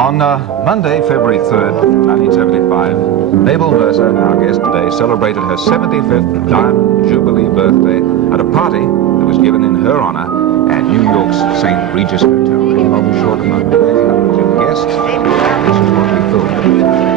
On Monday, February 3rd, 1975, Mabel Mercer, our guest today, celebrated her 75th Diamond Jubilee birthday at a party that was given in her honor at New York's St. Regis Hotel. I'll be short among many hundreds of guests. This is what we filmed.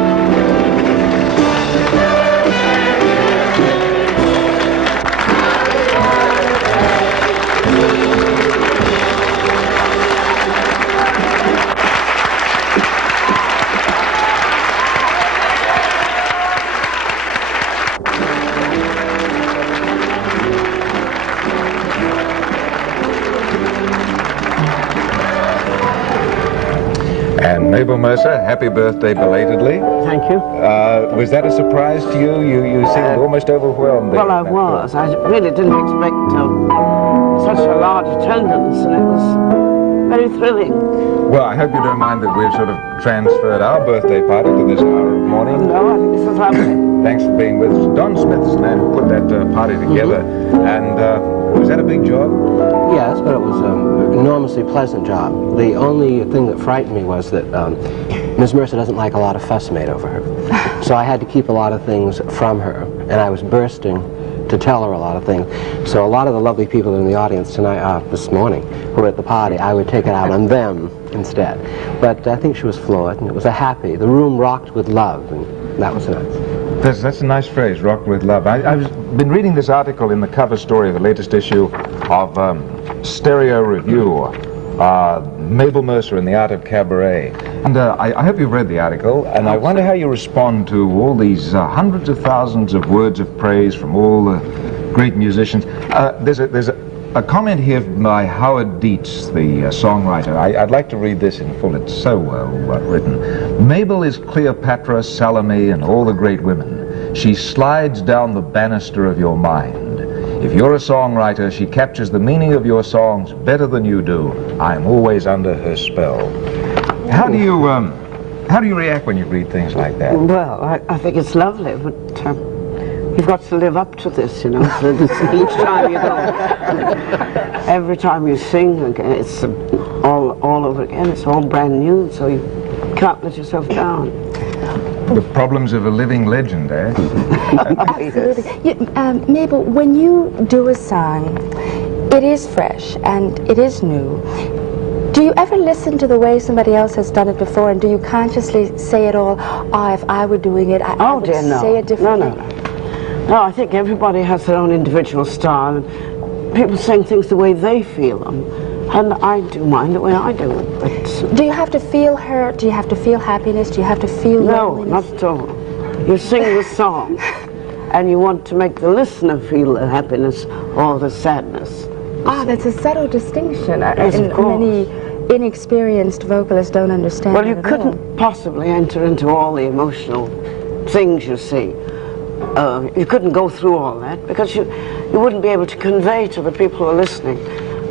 And Mabel Mercer, happy birthday belatedly. Thank you. Was that a surprise to you? You seemed almost overwhelmed. Well, I was. I really didn't expect such a large attendance, and it was very thrilling. Well, I hope you don't mind that we've sort of transferred our birthday party to this hour of morning. No, I think this is lovely. Thanks for being with us. Don Smith's the man who put that party together. And was that a big job? Yes, but it was an enormously pleasant job. The only thing that frightened me was that Ms. Mercer doesn't like a lot of fuss made over her. So I had to keep a lot of things from her, and I was bursting to tell her a lot of things. So a lot of the lovely people in the audience tonight, this morning, who were at the party, I would take it out on them instead. But I think she was floored, and it was the room rocked with love, and that was nice. That's a nice phrase, rocked with love. I've been reading this article in the cover story of the latest issue of Stereo Review, Mabel Mercer and the Art of Cabaret. And I hope you've read the article, and I wonder how you respond to all these hundreds of thousands of words of praise from all the great musicians. There's a comment here by Howard Dietz, the songwriter. I'd like to read this in full. It's so well written. Mabel is Cleopatra, Salome, and all the great women. She slides down the banister of your mind. If you're a songwriter, she captures the meaning of your songs better than you do. I'm always under her spell. How do you react when you read things like that? Well, I think it's lovely, but you've got to live up to this, you know. So each time you go, every time you sing again, it's all over again. It's all brand new, so you can't let yourself down. The problems of a living legend, eh? Absolutely. Mabel, when you do a song, it is fresh and it is new. Do you ever listen to the way somebody else has done it before, and do you consciously say it all, if I were doing it, I would say it differently? No, I think everybody has their own individual style, and people sing things the way they feel them. And I do mine the way I do it. But do you have to feel hurt? Do you have to feel happiness? Do you have to feel loneliness? No, not at all. You sing the song, and you want to make the listener feel the happiness or the sadness. That's a subtle distinction. Yes, of course. Many inexperienced vocalists don't understand. Well, you couldn't possibly enter into all the emotional things you see. You couldn't go through all that, because you wouldn't be able to convey to the people who are listening,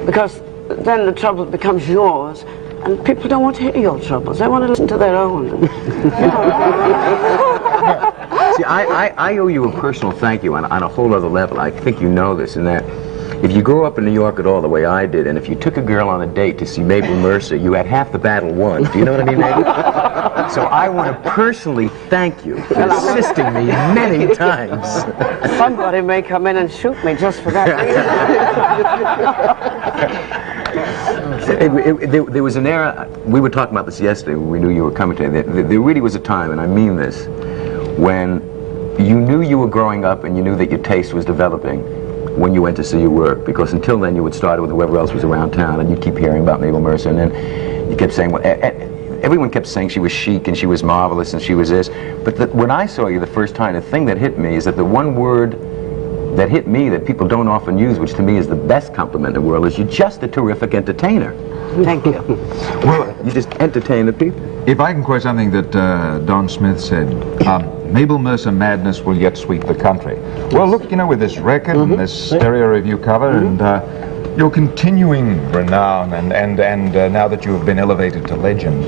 because then the trouble becomes yours, and people don't want to hear your troubles. They want to listen to their own. See, I owe you a personal thank you on a whole other level. I think you know this, in that if you grew up in New York at all the way I did, and if you took a girl on a date to see Mabel Mercer, you had half the battle won. Do you know what I mean, Mabel? So I want to personally thank you for assisting me many times. Somebody may come in and shoot me just for that reason. There was an era, we were talking about this yesterday when we knew you were coming today, there really was a time, and I mean this, when you knew you were growing up and you knew that your taste was developing when you went to see your work, because until then you would start with whoever else was around town, and you'd keep hearing about Mabel Mercer, and then you kept saying, well, everyone kept saying she was chic and she was marvelous and she was this, but when I saw you the first time, the thing that hit me is that the one word that hit me that people don't often use, which to me is the best compliment in the world, is you're just a terrific entertainer. Thank you. Well, you just entertain the people. If I can quote something that Don Smith said, Mabel Mercer madness will yet sweep the country. Well, look, you know, with this record and this stereo review cover, and your continuing renown, and now that you have been elevated to legend,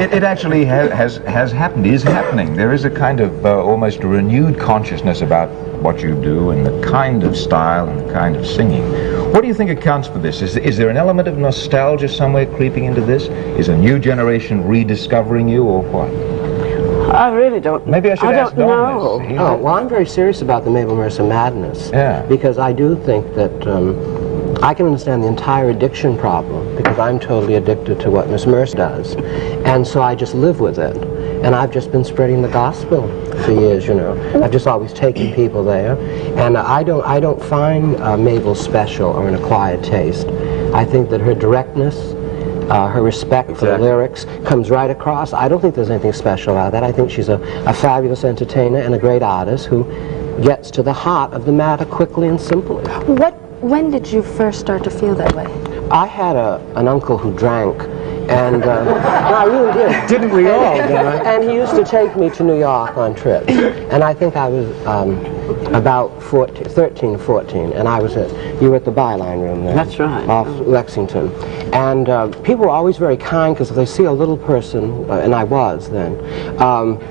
it actually has happened, is happening. There is a kind of almost renewed consciousness about what you do and the kind of style and the kind of singing. What do you think accounts for this? Is there an element of nostalgia somewhere creeping into this? Is a new generation rediscovering you, or what? I really don't. Maybe I should ask Don know. this. Oh, well, I'm very serious about the Mabel Mercer madness. Yeah. Because I do think that I can understand the entire addiction problem, because I'm totally addicted to what Miss Mercer does. And so I just live with it. And I've just been spreading the gospel for years, you know. I've just always taken people there. And I don't find Mabel special or an acquired taste. I think that her directness, her respect for the lyrics comes right across. I don't think there's anything special about that. I think she's a fabulous entertainer and a great artist who gets to the heart of the matter quickly and simply. When did you first start to feel that way? I had an uncle who drank, and no, I really did. Didn't we all? And he used to take me to New York on trips. And I think I was about 13, 14, and you were at the Byline Room there. That's right. Off Lexington. And people were always very kind, because if they see a little person, and I was then,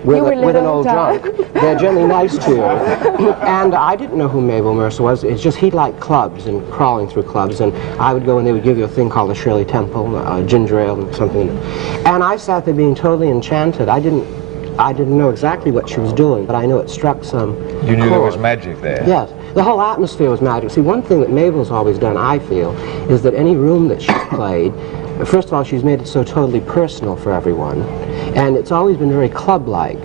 with an old drunk, they're generally nice to you. And I didn't know who Mabel Mercer was. It's just he liked clubs and crawling through clubs, and I would go and they would give you a thing called the Shirley Temple, ginger ale and something. And I sat there being totally enchanted. I didn't know exactly what she was doing, but I knew it struck some You knew chord. there was magic there. Yes. The whole atmosphere was magic. See, one thing that Mabel's always done, I feel, is that any room that she's played, first of all, she's made it so totally personal for everyone, and it's always been very club-like.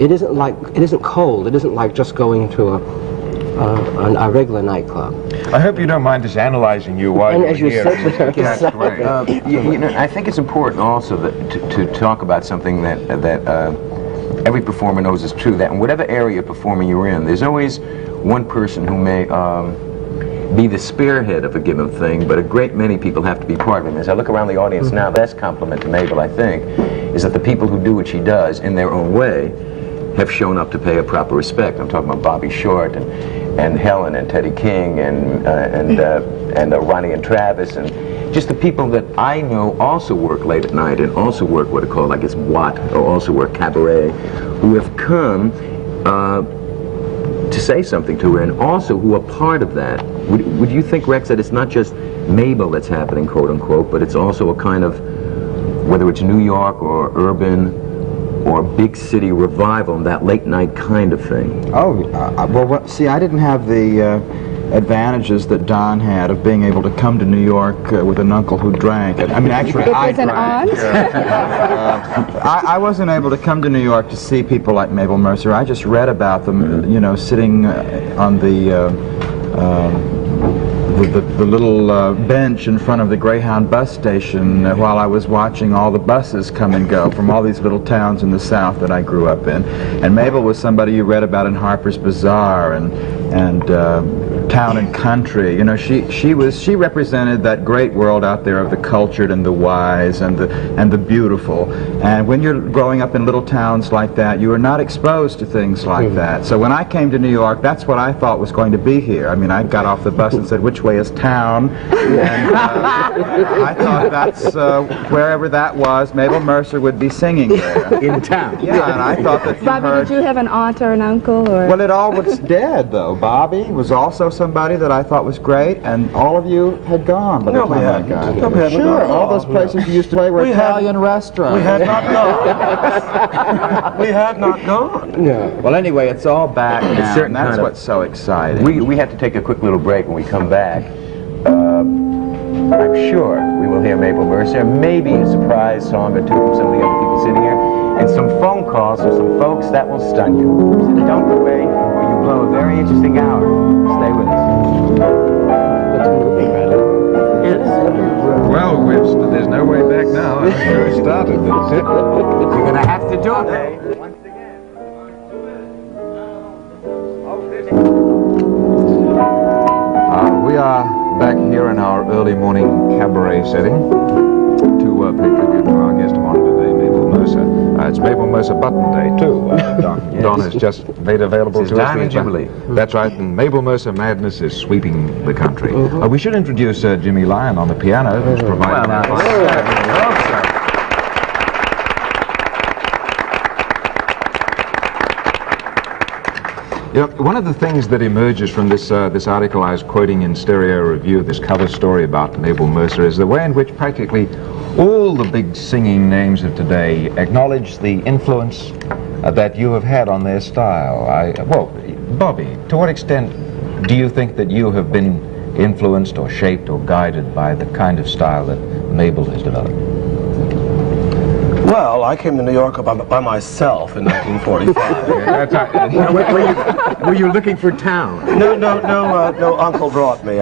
It isn't cold. It isn't like just going to a regular nightclub. I hope you don't mind us analyzing you while And you're as you here. said, That's great. You know, I think it's important also to talk about something that every performer knows is true, that in whatever area of performing you're in, there's always one person who may be the spearhead of a given thing, but a great many people have to be part of it. As I look around the audience now, the best compliment to Mabel, I think, is that the people who do what she does in their own way have shown up to pay her proper respect. I'm talking about Bobby Short and Helen and Teddy King and Ronnie and Travis, and just the people that I know also work late at night and also work what are called, I guess, Watt, or also work cabaret, who have come to say something to her, and also who are part of that. Would you think, Rex, that it's not just Mabel that's happening, quote unquote, but it's also a kind of, whether it's New York or urban or big city revival, that late night kind of thing? Well, see, I didn't have the advantages that Don had of being able to come to New York with an uncle who drank. I mean, actually, I drank. I wasn't able to come to New York to see people like Mabel Mercer. I just read about them, you know, sitting on the little bench in front of the Greyhound bus station while I was watching all the buses come and go from all these little towns in the South that I grew up in. And Mabel was somebody you read about in Harper's Bazaar and Town and Country. You know, she represented that great world out there of the cultured and the wise and the beautiful. And when you're growing up in little towns like that, you are not exposed to things like that. So when I came to New York, that's what I thought was going to be here. I mean, I got off the bus and said, "Which way is town?" And I thought that's wherever that was, Mabel Mercer would be singing there. In town. Yeah, and I thought that Bobby, did you have an aunt or an uncle? Or? Well, it all was dead, though. Bobby was also somebody that I thought was great, and all of you had gone by the time I got here. Sure, all those places you used to play were Italian restaurants. We had not gone. We had not gone. No. Well, anyway, it's all back now, certain and that's kind of- what's so exciting. We have to take a quick little break. When we come back, I'm sure we will hear Mabel Mercer, maybe a surprise song or two from some of the other people sitting here, and some phone calls from some folks that will stun you. So don't go away, or you blow a very interesting hour. Stay with us. Well, there's no way back now. That's where it started. That's it. You're going to have to do it. Once again. We are back here in our early morning cabaret setting to pay tribute to our guest of honor today, Mabel Mercer. It's Mabel Mercer Button Day, too, Don. Don, has just made available It's to us. Diamond Jubilee. That's right, and Mabel Mercer Madness is sweeping the country. We should introduce Jimmy Lyon on the piano, who's providing that. You know, one of the things that emerges from this article I was quoting in Stereo Review, this cover story about Mabel Mercer, is the way in which practically all the big singing names of today acknowledge the influence that you have had on their style. Well, Bobby, to what extent do you think that you have been influenced or shaped or guided by the kind of style that Mabel has developed? Well, I came to New York by myself in 1945. Were you looking for town? No uncle brought me.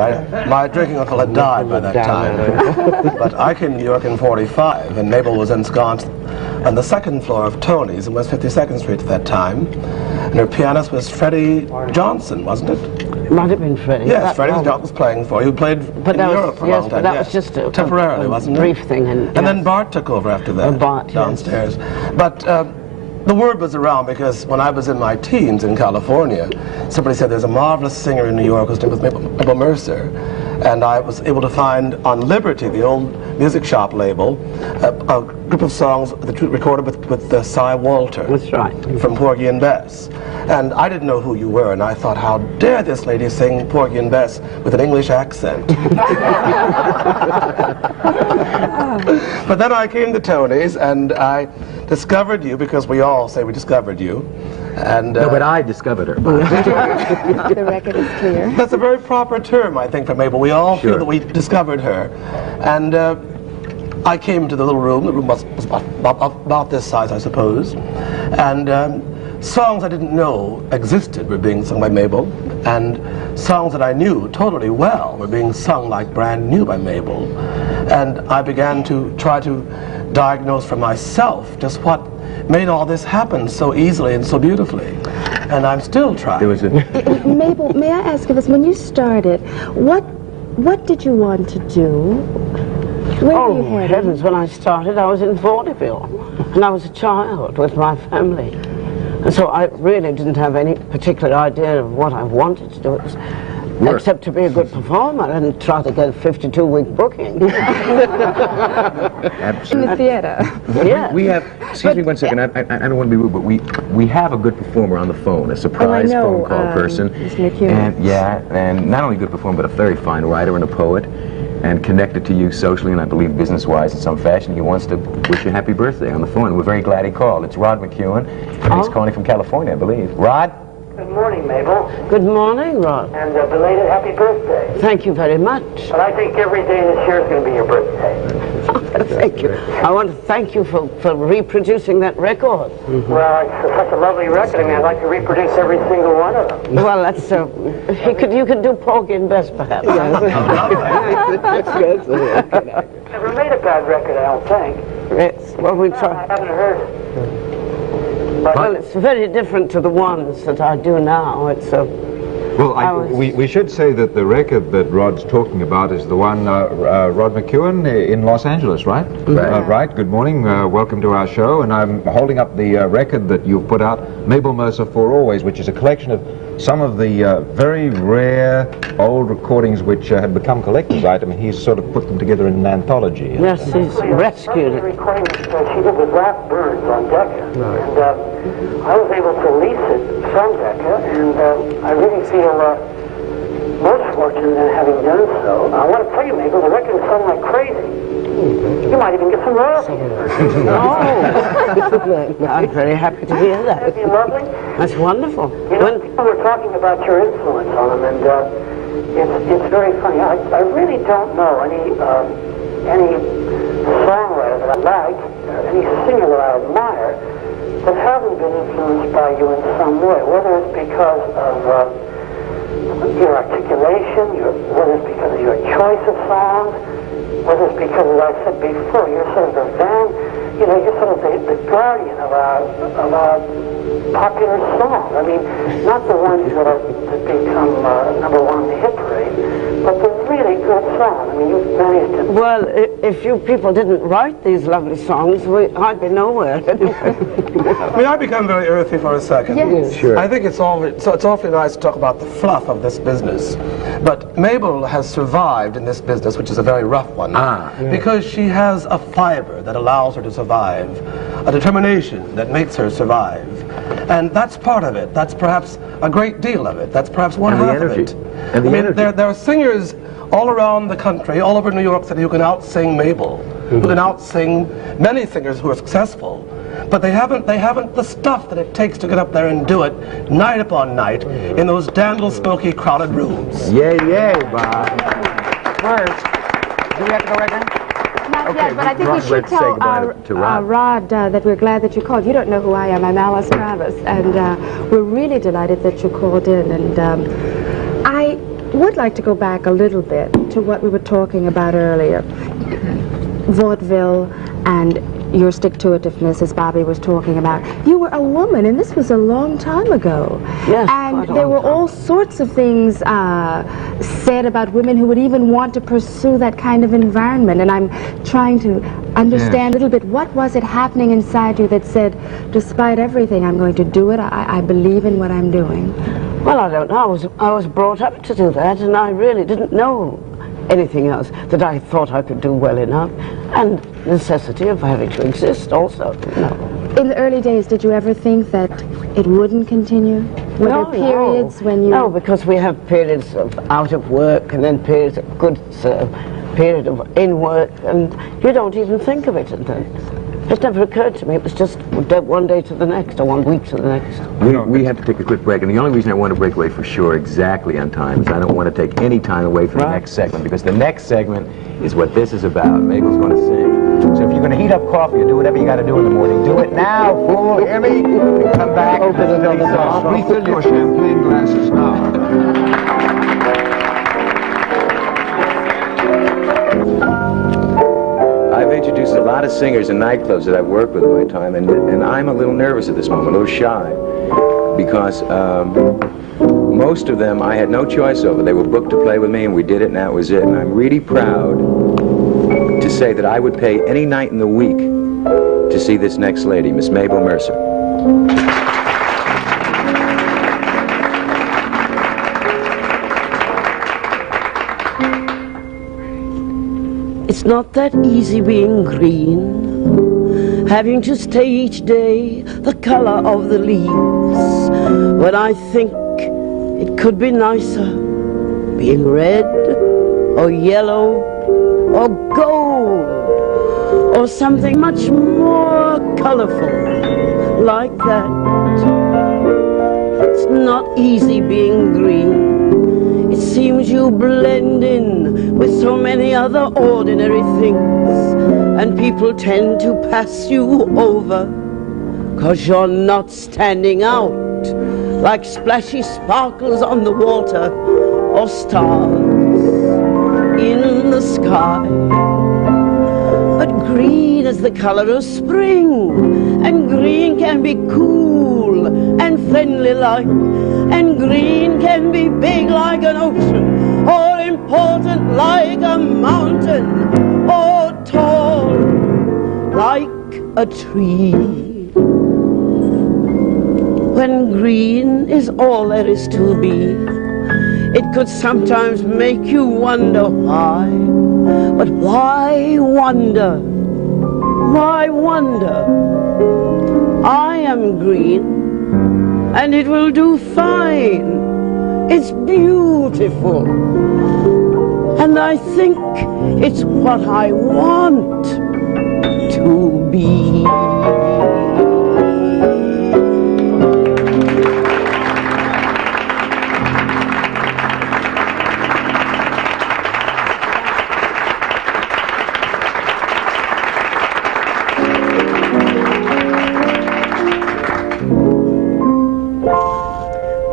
My drinking uncle had died by that time. But I came to New York in 45, and Mabel was ensconced on the second floor of Tony's in West 52nd Street at that time. And her pianist was Freddie Johnson, wasn't it? It might have been Freddie. Yes, Freddie Johnson was playing for you. Who played in Europe for a long time. But that was just a temporarily, wasn't it? Brief thing. And then Bart took over after that. Bart, downstairs. But the word was around because when I was in my teens in California, somebody said there's a marvelous singer in New York whose name was Mabel Mercer. And I was able to find on Liberty, the old music shop label, a group of songs that recorded with Cy Walter. That's right. From Porgy and Bess. And I didn't know who you were, and I thought, how dare this lady sing Porgy and Bess with an English accent? But then I came to Tony's, and I discovered you, because we all say we discovered you. And, no, but I discovered her. The record is clear. That's a very proper term, I think, for Mabel. We all feel that we discovered her. And I came to the little room. The room was about this size, I suppose. And songs I didn't know existed were being sung by Mabel. And songs that I knew totally well were being sung like brand new by Mabel. And I began to try to diagnose for myself just what made all this happen so easily and so beautifully. And I'm still trying. Mabel, may I ask you this? When you started, what did you want to do? Where were you headed? Heavens, when I started, I was in vaudeville. And I was a child with my family. And so I really didn't have any particular idea of what I wanted to do. It was, except to be a good performer and try to get a 52-week booking. In the theater. Yeah. We have, excuse me one second, I don't want to be rude, but we have a good performer on the phone, a surprise phone call person. Mr. McEwen. And not only a good performer, but a very fine writer and a poet, and connected to you socially and I believe business-wise in some fashion. He wants to wish you a happy birthday on the phone. We're very glad he called. It's Rod McEwen, and he's calling from California, I believe. Rod? Good morning, Mabel. Good morning, Rod. And belated happy birthday. Thank you very much. But I think every day this year is going to be your birthday. Thank you. I want to thank you for reproducing that record. Well, it's such a lovely record. I mean, I'd like to reproduce every single one of them. Well, that's you could do Porgy and Bess, perhaps. Never made a bad record, I don't think. Yes. Well, we try. I haven't heard it. Well, it's very different to the ones that I do now. It's Well, we should say that the record that Rod's talking about is the one, Rod McEwen in Los Angeles, right? Right. Good morning. Welcome to our show. And I'm holding up the record that you've put out, Mabel Mercer For Always, which is a collection of some of the very rare old recordings which had become collector's items. He's sort of put them together in an anthology. Yes, he's rescued it. The recording she did with Ralph Burns on Decca. Right. And I was able to lease it from Decca, and I really feel most fortunate in having done so. I want to tell you, Mabel, the record is selling like crazy. You might even get some royalties. Oh, I'm very happy to hear that. That'd be lovely. That's wonderful. You know, people were talking about your influence on them, and it's very funny. I really don't know any songwriter that I like, any singer that I admire, that haven't been influenced by you in some way, whether it's because of your articulation, whether it's because of your choice of songs, whether it's because, as I said before, you're sort of the you're sort of the guardian of our popular songs. I mean, not the ones that become #1 hit parade, but the really good songs. I mean, you've managed to... Well, if you people didn't write these lovely songs, I'd be nowhere. May I become very earthy for a second? Yes. Sure. I think it's awfully nice to talk about the fluff of this business. But Mabel has survived in this business, which is a very rough one, because she has a fiber that allows her to survive, a determination that makes her survive. And that's part of it. That's perhaps a great deal of it. That's perhaps one half of it. And the energy. There are singers all around the country, all over New York City, who can out-sing Mabel, who can out-sing many singers who are successful. But they haven't the stuff that it takes to get up there and do it night upon night in those dandle smoky crowded rooms. Yay, Bob. First, do we have to go right now? Not yet, but I think we Rod, should let's say tell goodbye to Rod. Rod that we're glad that you called. You don't know who I am. I'm Alyce Travis, and we're really delighted that you called in. And I would like to go back a little bit to what we were talking about earlier. Vaudeville and your stick-to-itiveness, as Bobby was talking about. You were a woman, and this was a long time ago. Yes, and quite a there long were time. all sorts of things said about women who would even want to pursue that kind of environment. And I'm trying to understand a little bit, what was it happening inside you that said, despite everything, I'm going to do it, I believe in what I'm doing? Well, I don't know. I was brought up to do that, and I really didn't know anything else that I thought I could do well enough. And necessity of having to exist also, you know. In the early days, did you ever think that it wouldn't continue? Were there periods when you... No, because we have periods of out of work and then periods of good period of in work, and you don't even think of it. And then it never occurred to me. It was just one day to the next, or 1 week to the next. We have to take a quick break, and the only reason I want to break away for sure exactly on time is I don't want to take any time away from the next segment, because the next segment is what this is about. Mabel's going to sing. So if you're going to heat up coffee or do whatever you got to do in the morning, do it now, fool, hear me? And come back and fill these off. Refill your champagne glasses now. I've introduced a lot of singers in nightclubs that I've worked with in my time, and I'm a little nervous at this moment, a little shy, because most of them I had no choice over. They were booked to play with me, and we did it, and that was it. And I'm really proud to say that I would pay any night in the week to see this next lady, Miss Mabel Mercer. It's not that easy being green, having to stay each day the color of the leaves, when I think it could be nicer being red or yellow or gold or something much more colorful like that. It's not easy being green. It seems you blend in with so many other ordinary things, and people tend to pass you over, 'cause you're not standing out like splashy sparkles on the water or stars in the sky. But green is the color of spring, and green can be cool and friendly like, and green can be big like an ocean, or important like a mountain, or tall like a tree. When green is all there is to be, it could sometimes make you wonder why. But why wonder? Why wonder? I am green, and it will do fine. It's beautiful, and I think it's what I want to be.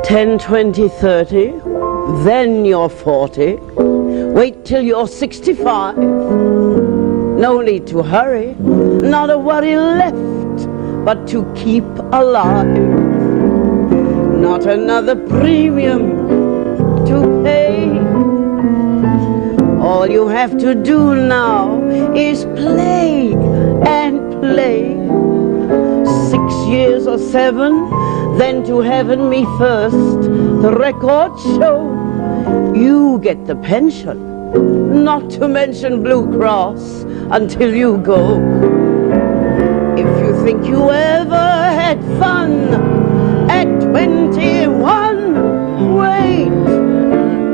Ten, 20, 30, then you're 40. Wait till you're 65. No need to hurry, not a worry left, but to keep alive. not another premium to pay. All you have to do now is play and play. 6 years or 7, then to heaven me first. The records show you get the pension, not to mention Blue Cross, until you go. If you think you ever had fun at 21, wait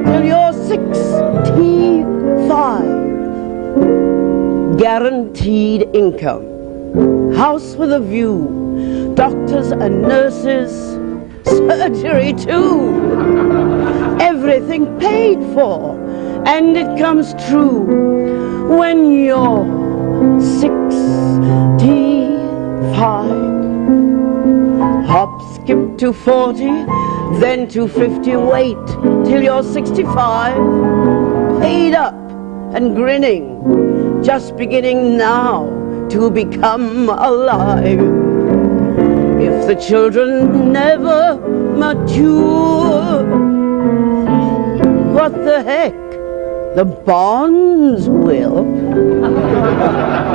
till you're 65. Guaranteed income, house with a view, doctors and nurses, surgery too. Everything paid for, and it comes true when you're 65. Hop, skip to 40, then to 50, wait till you're 65. Paid up and grinning, just beginning now to become alive. If the children never mature, what the heck, the bonds will.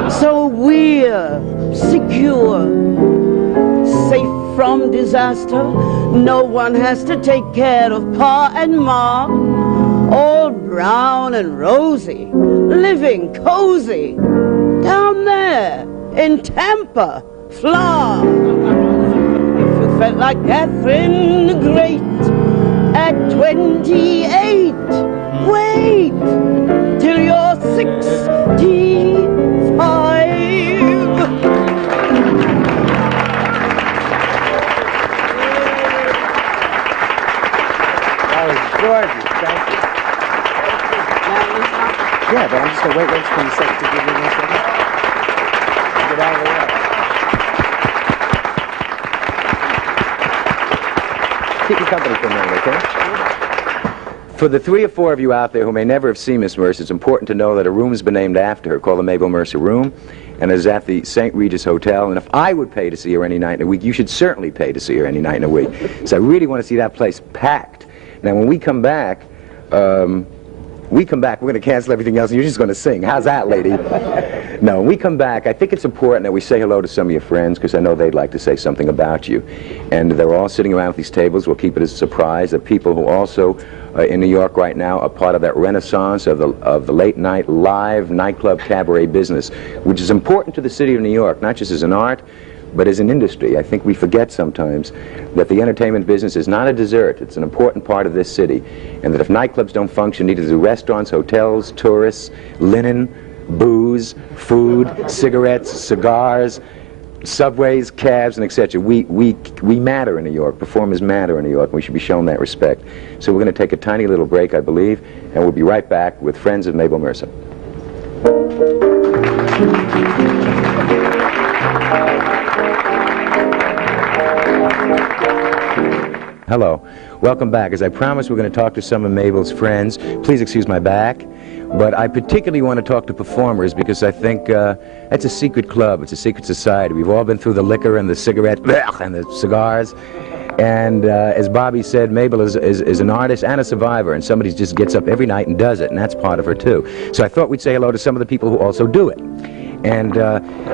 So we're secure, safe from disaster. No one has to take care of Pa and Ma. All brown and rosy, living cozy down there in Tampa, Fla. If you felt like Catherine the Great at 28, wait till you're 65. That was gorgeous. Thank you. Yeah, but I'm just going to wait for the second to give you this one. Get out of the way. Keep me company for a minute, okay? For the 3 or 4 of you out there who may never have seen Miss Mercer, it's important to know that a room has been named after her called the Mabel Mercer Room, and is at the St. Regis Hotel. And if I would pay to see her any night in a week, you should certainly pay to see her any night in a week. So I really want to see that place packed. Now, when we come back, we're going to cancel everything else, and you're just going to sing. How's that, lady? No, when we come back, I think it's important that we say hello to some of your friends, because I know they'd like to say something about you. And they're all sitting around these tables. We'll keep it as a surprise. The people who also, in New York right now, are part of that renaissance of the late-night live nightclub cabaret business, which is important to the city of New York, not just as an art, but as an industry. I think we forget sometimes that the entertainment business is not a dessert. It's an important part of this city. And that if nightclubs don't function, neither do restaurants, hotels, tourists, linen, booze, food, cigarettes, cigars, subways, cabs, and etc. We matter in New York. Performers matter in New York, and we should be shown that respect. So we're going to take a tiny little break, I believe, and we'll be right back with Friends of Mabel Mercer. Hello. Welcome back. As I promised, we're going to talk to some of Mabel's friends. Please excuse my back. But I particularly want to talk to performers because I think it's a secret club. It's a secret society. We've all been through the liquor and the cigarette and the cigars. And as Bobby said, Mabel is an artist and a survivor, and somebody just gets up every night and does it, and that's part of her, too. So I thought we'd say hello to some of the people who also do it. And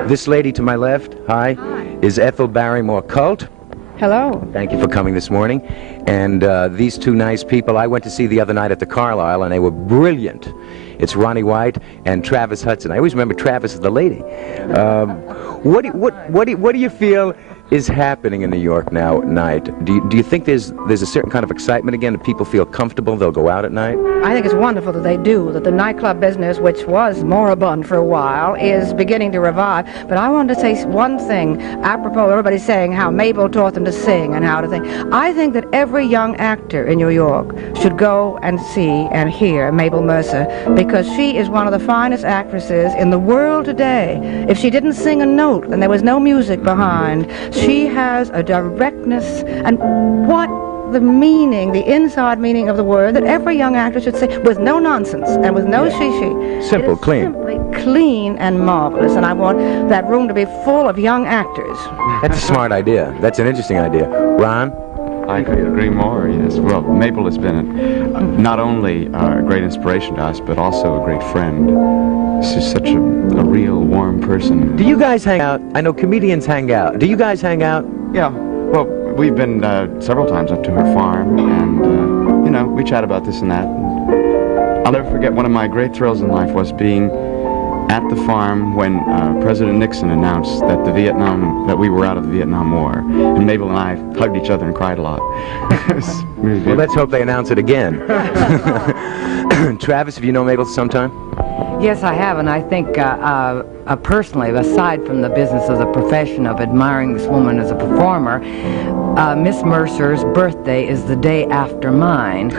this lady to my left, hi, is Ethel Barrymore Cult. Hello. Thank you for coming this morning. And these two nice people I went to see the other night at the Carlisle, and they were brilliant. It's Ronnie White and Travis Hudson. I always remember Travis as the lady. What do you feel is happening in New York now at night? Do you think there's a certain kind of excitement again, that people feel comfortable, they'll go out at night? I think it's wonderful that they do, that the nightclub business, which was moribund for a while, is beginning to revive. But I wanted to say one thing, apropos everybody saying how Mabel taught them to sing and how to think. I think that every young actor in New York should go and see and hear Mabel Mercer, because she is one of the finest actresses in the world today. If she didn't sing a note and there was no music behind, she has a directness and what the meaning, the inside meaning of the word that every young actor should say, with no nonsense and with no she. Simple, clean. Simply clean and marvelous, and I want that room to be full of young actors. That's a smart idea. That's an interesting idea. Ron? I couldn't agree more, yes. Well, Mabel has been not only a great inspiration to us, but also a great friend. She's such a real warm person. Do you guys hang out? I know comedians hang out. Do you guys hang out? Yeah, well, we've been several times up to her farm, and, you know, we chat about this and that. I'll never forget, one of my great thrills in life was being at the farm when President Nixon announced that we were out of the Vietnam War, and Mabel and I hugged each other and cried a lot. Well, let's hope they announce it again. Travis, have you known Mabel sometime? Yes, I have, and I think personally, aside from the business of the profession of admiring this woman as a performer, Miss Mercer's birthday is the day after mine.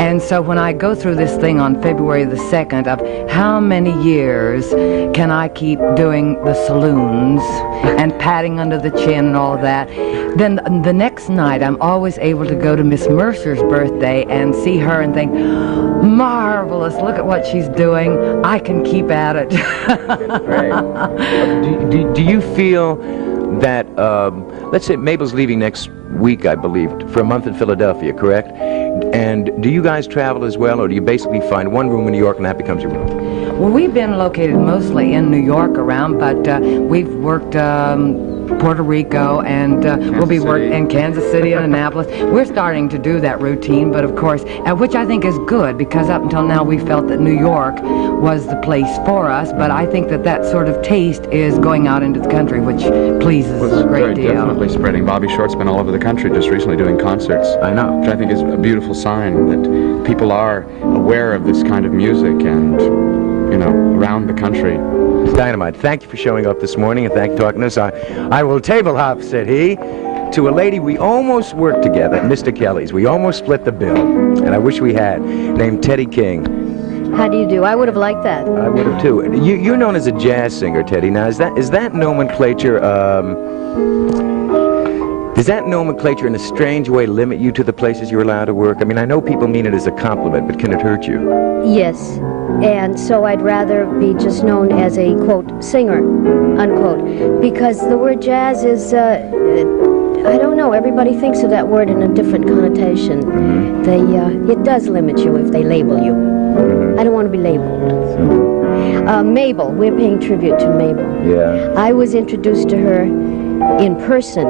And so when I go through this thing on February the 2nd of how many years can I keep doing the saloons and patting under the chin and all of that, then the next night I'm always able to go to Miss Mercer's birthday and see her and think, marvelous, look at what she's doing. I can keep at it. Right. Do you feel that, let's say Mabel's leaving next week, I believe, for a month in Philadelphia, correct? And do you guys travel as well, or do you basically find one room in New York and that becomes your room? Well, we've been located mostly in New York around, but we've worked Puerto Rico, and we'll be working in Kansas City and Annapolis. We're starting to do that routine, but of course, which I think is good, because up until now we felt that New York was the place for us, but I think that that sort of taste is going out into the country, which pleases us a great deal. Definitely spreading. Bobby Short's been all over the country just recently doing concerts. I know. Which I think is a beautiful sign that people are aware of this kind of music and, you know, around the country. It's dynamite. Thank you for showing up this morning, and thank you for talking to us. I will table hop, said he, to a lady we almost worked together at Mr. Kelly's. We almost split the bill, and I wish we had, named Teddy King. How do you do? I would have liked that. I would have too. You're known as a jazz singer, Teddy. Now, is that nomenclature, does that nomenclature in a strange way limit you to the places you're allowed to work? I mean, I know people mean it as a compliment, but can it hurt you? Yes. And so I'd rather be just known as a, quote, singer, unquote, because the word jazz is, I don't know, everybody thinks of that word in a different connotation. Mm-hmm. It does limit you if they label you. Mm-hmm. I don't want to be labeled. Mabel, we're paying tribute to Mabel. Yeah. I was introduced to her in person.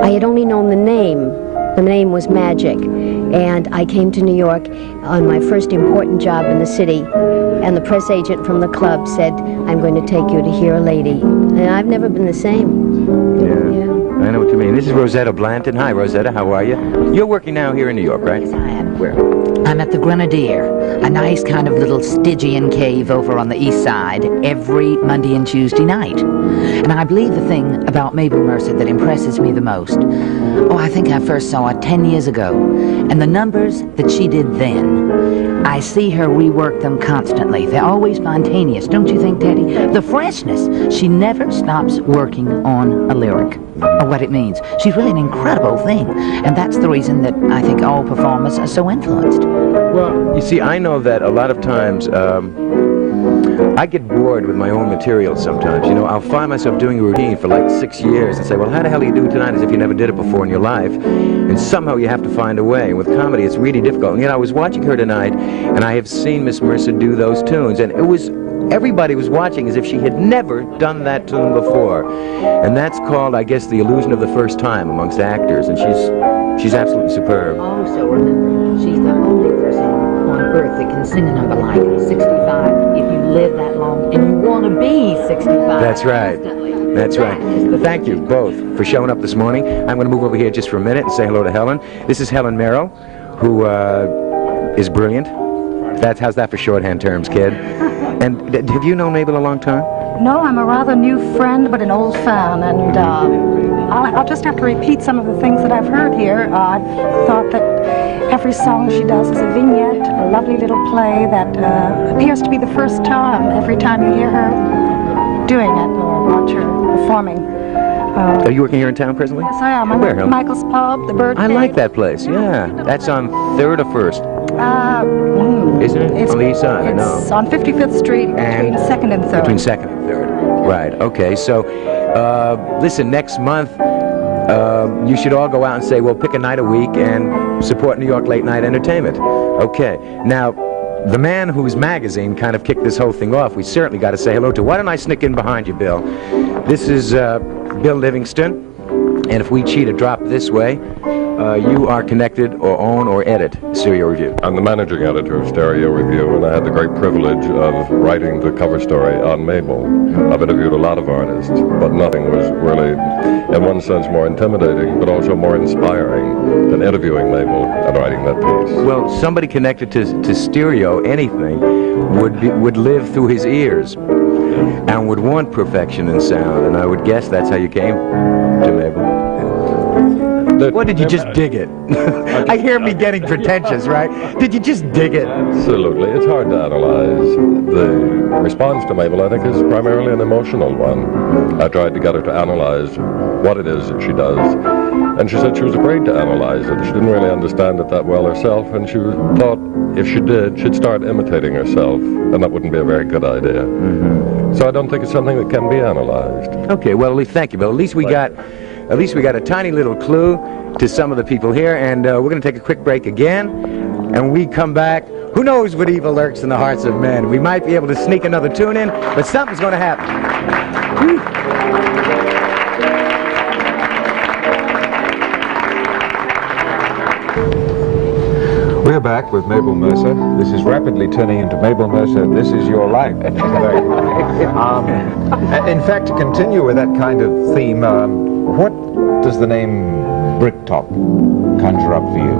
I had only known the name. The name was Magic. And I came to New York on my first important job in the city, and the press agent from the club said, I'm going to take you to hear a lady. And I've never been the same. Yeah. I know what you mean. This is Rosetta Blanton. Hi, Rosetta. How are you? You're working now here in New York, right? Yes, I am. Where? I'm at the Grenadier, a nice kind of little Stygian cave over on the east side, every Monday and Tuesday night. And I believe the thing about Mabel Mercer that impresses me the most, I think I first saw her 10 years ago, and the numbers that she did then, I see her rework them constantly. They're always spontaneous, don't you think, Teddy? The freshness. She never stops working on a lyric, or what it means. She's really an incredible thing, and that's the reason that I think all performers are so influenced. Well, you see, I know that a lot of times I get bored with my own material sometimes. You know, I'll find myself doing a routine for like 6 years and say, well, how the hell do you do it tonight as if you never did it before in your life? And somehow you have to find a way. And with comedy, it's really difficult. And yet I was watching her tonight, and I have seen Miss Mercer do those tunes, and it was, everybody was watching as if she had never done that tune before. And that's called, I guess, the illusion of the first time amongst actors, and she's absolutely superb. Also, remember, she's the only person on earth that can sing a number like 65 if you live that long and you want to be 65. That's right. Constantly. That's right. Well, thank you both for showing up this morning. I'm going to move over here just for a minute and say hello to Helen. This is Helen Merrill, who is brilliant. How's that for shorthand terms, kid? And have you known Mabel a long time? No, I'm a rather new friend, but an old fan, and I'll just have to repeat some of the things that I've heard here. I've thought that every song she does is a vignette, a lovely little play that appears to be the first time every time you hear her doing it or watch her performing. Are you working here in town presently? Yes, I am. I'm Where, at Michael's Pub, the Bird I Cave. like that place, yeah. That's on 3rd or 1st? Isn't it? It's on the east side, I know. It's on 55th Street between 2nd and 3rd. Between 2nd and 3rd. Right, okay. So, listen, next month, you should all go out and say, well, pick a night a week and support New York late night entertainment. Okay, now, the man whose magazine kind of kicked this whole thing off, we certainly got to say hello to. Why don't I sneak in behind you, Bill? This is Bill Livingston, and if we cheat a drop this way, you are connected or own or edit Stereo Review. I'm the managing editor of Stereo Review, and I had the great privilege of writing the cover story on Mabel. I've interviewed a lot of artists, but nothing was really, in one sense, more intimidating, but also more inspiring than interviewing Mabel and writing that piece. Well, somebody connected to stereo, anything, would live through his ears and would want perfection in sound, and I would guess that's how you came to Mabel. What, did you just dig it? I hear me getting pretentious, right? Did you just dig it? Absolutely. It's hard to analyze. The response to Mabel, I think, is primarily an emotional one. I tried to get her to analyze what it is that she does, and she said she was afraid to analyze it. She didn't really understand it that well herself, and she thought if she did, she'd start imitating herself, and that wouldn't be a very good idea. So I don't think it's something that can be analyzed. Okay, well, thank you, Bill. At least we got a tiny little clue to some of the people here, and we're going to take a quick break again, and when we come back, who knows what evil lurks in the hearts of men. We might be able to sneak another tune in, but something's going to happen. We're back with Mabel Mercer. This is rapidly turning into Mabel Mercer, This Is Your Life. In fact, to continue with that kind of theme, what does the name Bricktop conjure up for you?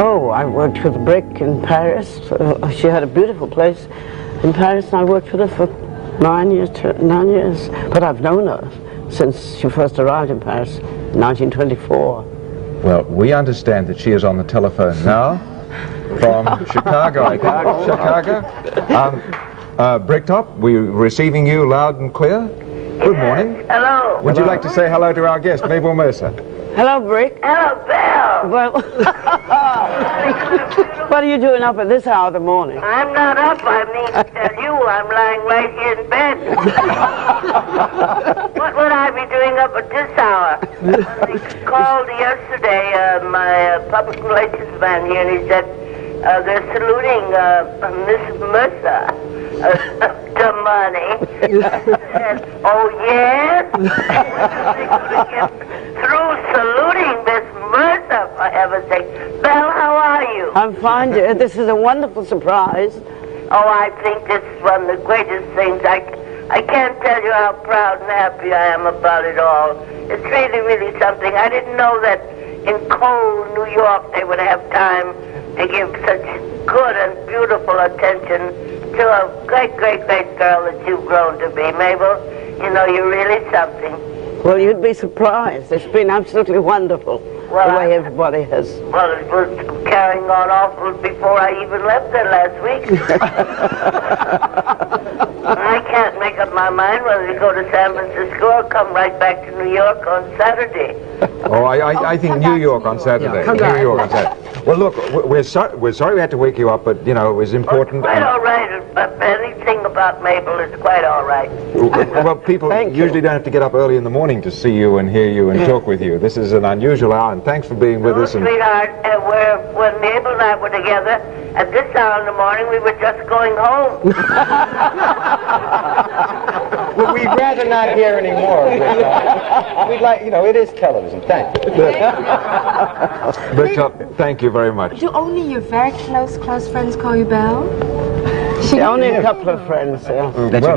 Oh, I worked with Brick in Paris. She had a beautiful place in Paris, and I worked with her for 9 years. But I've known her since she first arrived in Paris in 1924. Well, we understand that she is on the telephone now from Chicago, I think. Chicago. Bricktop, we're receiving you loud and clear. Good morning. Hello. Would you like to say hello to our guest, Mabel Mercer? Hello, Brick. Hello, Bill. Well, what are you doing up at this hour of the morning? I'm not up. I mean to tell you, I'm lying right here in bed. What would I be doing up at this hour? He called yesterday, my public relations man here, and he said they're saluting Miss Mercer. The money. Oh, yes? Through saluting Miss Mercer, for heaven's sake. Belle, how are you? I'm fine, dear. This is a wonderful surprise. Oh, I think this is one of the greatest things. I can't tell you how proud and happy I am about it all. It's really, really something. I didn't know that in cold New York they would have time to give such good and beautiful attention to a great, great, great girl that you've grown to be. Mabel, you know, you're really something. Well, you'd be surprised. It's been absolutely wonderful, the way everybody has. Well, it was carrying on awful before I even left there last week. I can't make up my mind whether to go to San Francisco or come right back to New York on Saturday. Oh, I think New York on Saturday. Yeah, New York on Saturday. Well, look, we're sorry we had to wake you up, but, you know, it was important. Quite all right. Anything about Mabel is quite all right. Well, people usually don't have to get up early in the morning to see you and hear you and talk with you. This is an unusual hour, and thanks for being with us. Sweetheart, when Mabel and I were together, at this hour in the morning, we were just going home. Well, we'd rather not hear any more. We'd like, you know, it is television. Thank you. But thank you very much. Do only your very close friends call you Belle? Only a couple of friends, yeah. That's well,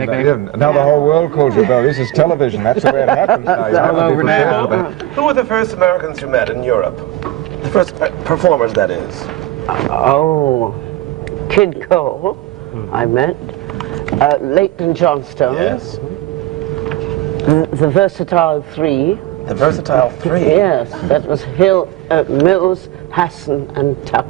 now the whole world calls you Belle. This is television. That's the way it happens now. You have to be prepared for that. Who were the first Americans you met in Europe? The first performers, that is. Oh, Kid Cole, I met. Leighton Johnstone. Yes. The Versatile Three. The Versatile Three? Yes, that was Mills, Hassan, and Tuck.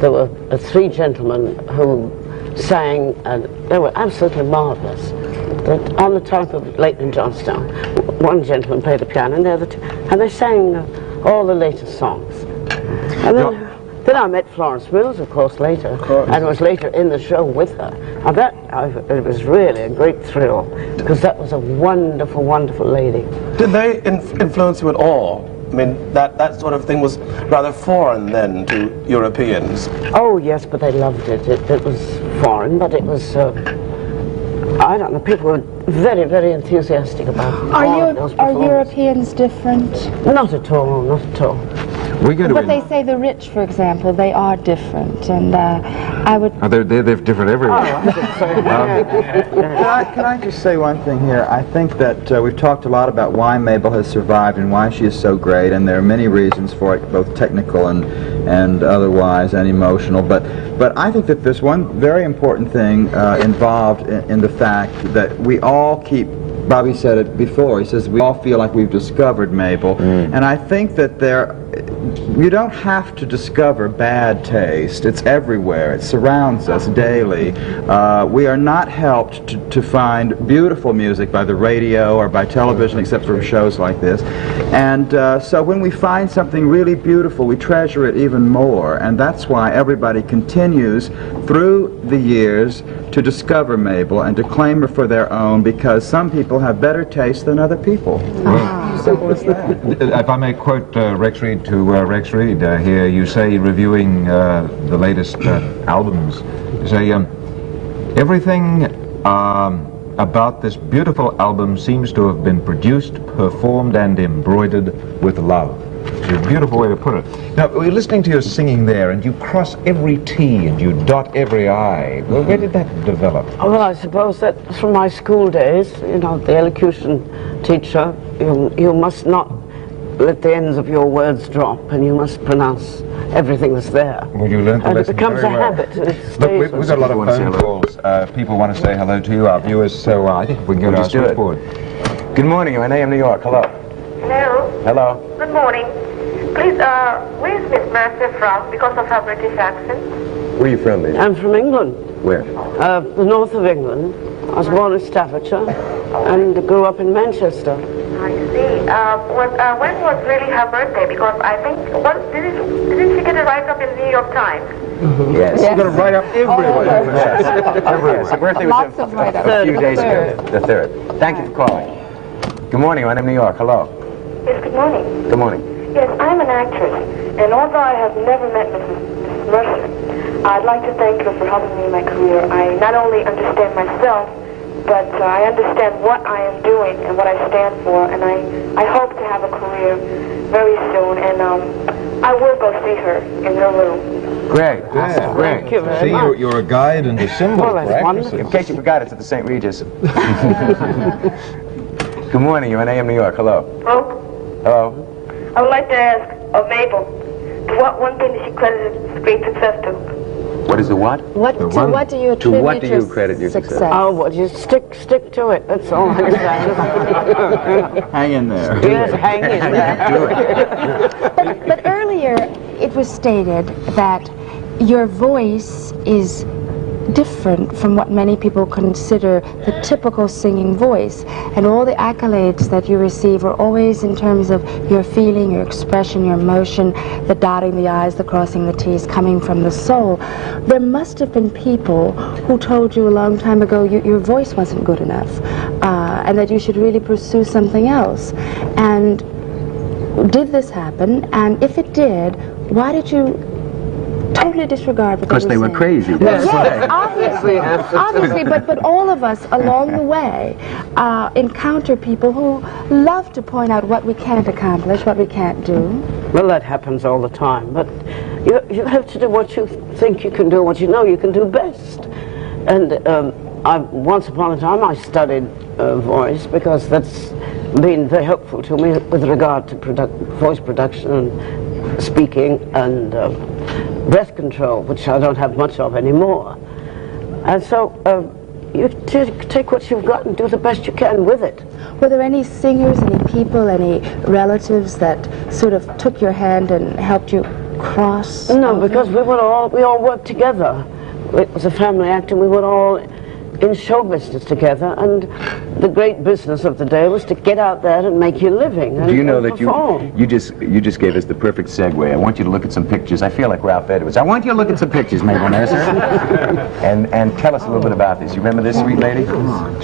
There were three gentlemen who sang, and they were absolutely marvelous. On the type of Leighton Johnstone, one gentleman played the piano, and the other two, and they sang all the latest songs. And then Then I met Florence Mills, of course, later, and was later in the show with her. Now it was really a great thrill, because that was a wonderful, wonderful lady. Did they influence you at all? I mean, that sort of thing was rather foreign then to Europeans. Oh, yes, but they loved it. It was foreign, but it was, I don't know, people were very, very enthusiastic about it. Are Europeans different? Not at all, not at all. But they say the rich, for example, they are different, and I would... They're different everywhere. Can I just say one thing here? I think that we've talked a lot about why Mabel has survived and why she is so great, and there are many reasons for it, both technical and otherwise, and emotional. But I think that there's one very important thing involved in the fact that we all keep... Bobby said it before. He says we all feel like we've discovered Mabel, and I think that you don't have to discover bad taste. It's everywhere. It surrounds us daily. We are not helped to find beautiful music by the radio or by television, except for shows like this. And so when we find something really beautiful, we treasure it even more. And that's why everybody continues through the years to discover Mabel and to claim her for their own, because some people have better taste than other people. Simple as that. If I may quote Rex Reed to Rex Reed here, you say, reviewing the latest albums, you say, everything about this beautiful album seems to have been produced, performed, and embroidered with love. It's a beautiful way to put it. Now, we're listening to your singing there, and you cross every T and you dot every I. Well, where did that develop? Oh, well, I suppose that from my school days, you know, the elocution teacher, you must not let the ends of your words drop, and you must pronounce everything that's there. Well, you learned the lesson it becomes very a well. habit. Look, we've got a lot of phone calls. People want to say hello to you, our viewers, so I think we can go to our switchboard. Good morning, you're on AM New York. Hello. Hello. Hello. Good morning. Please, where is Miss Mercer from because of her British accent? Where are you from, baby? I'm from England. Where? The north of England. I was born in Staffordshire and grew up in Manchester. I see. When was really her birthday? Because I think, didn't she get a write-up in the New York Times? Yes. You're going to write up everywhere. Yes. Her birthday was a few days ago. The 3rd. Thank you for calling. Good morning, I'm in New York. Hello. Yes, good morning. Good morning. Yes, I'm an actress, and although I have never met Mrs. Mercer, I'd like to thank her for helping me in my career. I not only understand myself, but I understand what I am doing and what I stand for, and I hope to have a career very soon, and I will go see her in her room. Great. Yeah. Great. Thank you very See, much. you're a guide and a symbol Well, for that's actresses. In case you forgot, it's at the St. Regis. Good morning, you're on AM New York. Hello. Hello? Hello. I would like to ask of Mabel, what one thing that she credited great success to? What is the what? What do you attribute what do you credit your success? Oh, well, you stick to it. That's all I can say. Hang in there. Yes, hang in there. But earlier, it was stated that your voice is different from what many people consider the typical singing voice, and all the accolades that you receive are always in terms of your feeling, your expression, your emotion, the dotting the I's, the crossing the T's, coming from the soul. There must have been people who told you a long time ago your voice wasn't good enough, and that you should really pursue something else. And did this happen? And if it did, why did you totally disregard what Because they were crazy. Yes, obviously, but all of us along the way encounter people who love to point out what we can't accomplish, what we can't do. Well, that happens all the time, but you have to do what you think you can do, what you know you can do best. And once upon a time I studied voice, because that's been very helpful to me with regard to voice production and speaking and breath control, which I don't have much of anymore. And so you take what you've got and do the best you can with it. Were there any singers, any people, any relatives that sort of took your hand and helped you cross? No, because we all worked together. It was a family act, and we would all in show business together, and the great business of the day was to get out there and make your living. And, Do you know that perform. you just gave us the perfect segue? I want you to look at some pictures. I feel like Ralph Edwards. I want you to look at some pictures, Mabel Mercer, and tell us a little bit about this. You remember this sweet lady?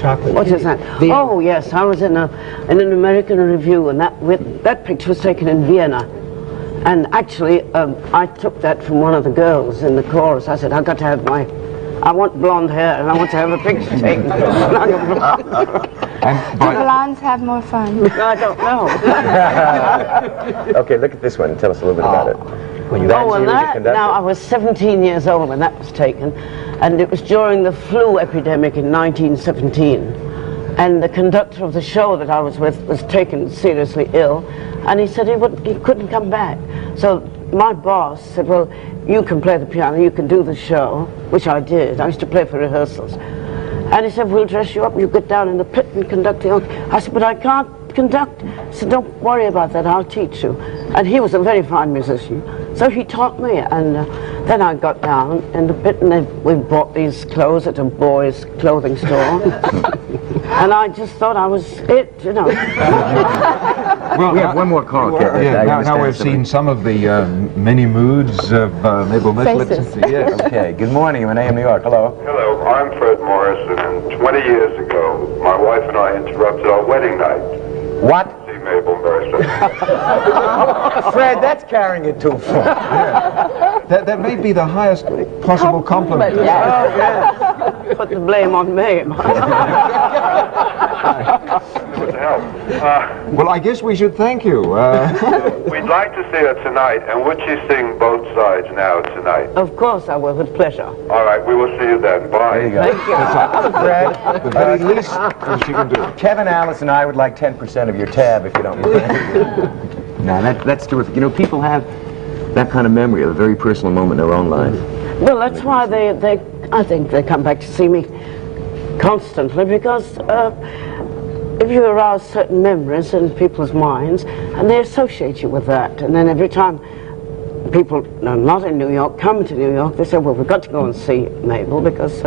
Chocolate. What is that? Oh yes, I was in an American review, and that picture was taken in Vienna. And actually, I took that from one of the girls in the chorus. I said, I want blonde hair, and I want to have a picture taken. Do blondes have more fun? I don't know. Okay, look at this one and tell us a little bit about it. Now I was 17 years old when that was taken, and it was during the flu epidemic in 1917. And the conductor of the show that I was with was taken seriously ill, and he said he couldn't come back. So my boss said, well, you can play the piano, you can do the show, which I did. I used to play for rehearsals. And he said, we'll dress you up, you get down in the pit and conduct the orchestra. I said, but I can't conduct. He said, don't worry about that, I'll teach you. And he was a very fine musician. So he taught me, and then I got down in the pit, and then we bought these clothes at a boys' clothing store. And I just thought I was it, you know. Well, we have one more call. Now we've seen some of the many moods of Mabel Mercer. Yes. Okay, good morning. I'm in AM New York. Hello. Hello, I'm Fred Morrison, and 20 years ago, my wife and I interrupted our wedding night. What? See Mabel Mercer. Fred, that's carrying it too far. That may be the highest possible compliment. Put the blame on me. What the hell? Well, I guess we should thank you. We'd like to see her tonight, and would she sing both sides now tonight? Of course I will, with pleasure. All right, we will see you then. Bye. There you go. Thank you. Fred, The very least she can do. Kevin, Alyce, and I would like 10% of your tab, if you don't mind. No, that's terrific. You know, people have that kind of memory of a very personal moment in their own life. Well, that's why I think they come back to see me constantly, because if you arouse certain memories in people's minds, and they associate you with that, and then every time people not in New York come to New York, they say, well, we've got to go and see Mabel because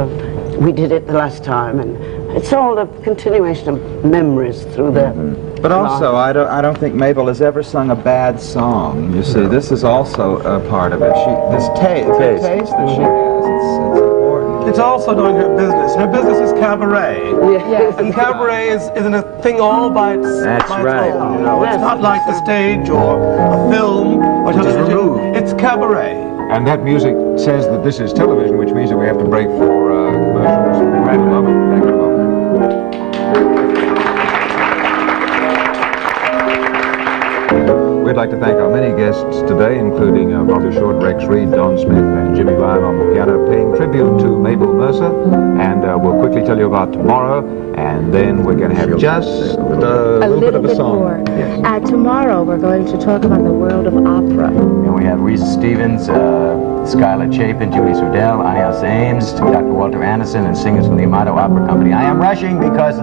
we did it the last time, and it's all a continuation of memories through their But also, I don't think Mabel has ever sung a bad song. You see, this is also a part of it. The taste that she has, it's important. It's also doing her business. Her business is cabaret. Yes. And cabaret isn't a thing all by its That's right. own. You know, it's not like the stage or a film or television. It's cabaret. And that music says that this is television, which means that we have to break for commercials. We'll be back in a moment. We'd like to thank our many guests today, including Bobby Short, Rex Reed, Don Smith, and Jimmy Ryan on the piano, paying tribute to Mabel Mercer. And we'll quickly tell you about tomorrow, and then we're going to have just a little bit of a song. More. Yes. Tomorrow we're going to talk about the world of opera. And we have Risa Stevens, Skylar Chapin, Judy Swerdell, Anias Ames, Dr. Walter Anderson, and singers from the Amato Opera Company. I am rushing because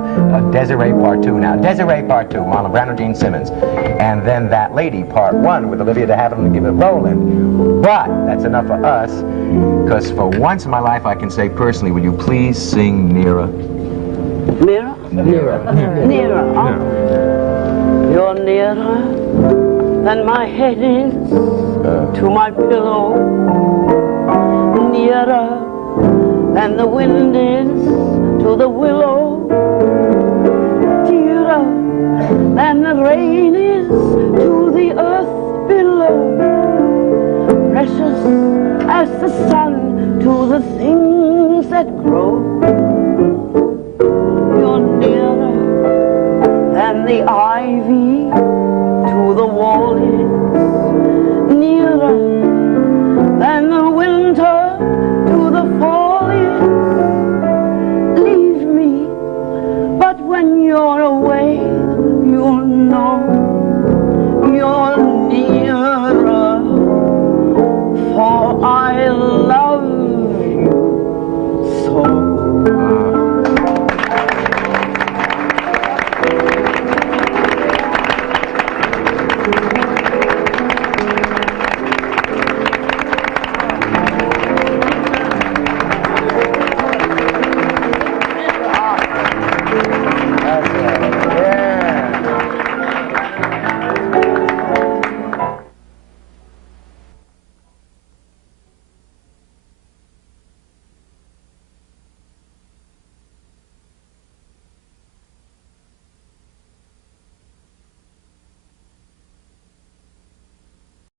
Desiree Part 2 now. Desiree Part 2, Marlon Brando, Gene Simmons. And then That Lady Part 1 with Olivia de Havilland and Give It Roland. But that's enough for us, because for once in my life I can say personally, will you please sing Nearer? Nearer? Nearer. Nearer. Oh. You're nearer than my head is to my pillow. Nearer than the wind is to the willow. Dearer than the rain is to the earth below. Precious as the sun to the things that grow. You're nearer than the ivy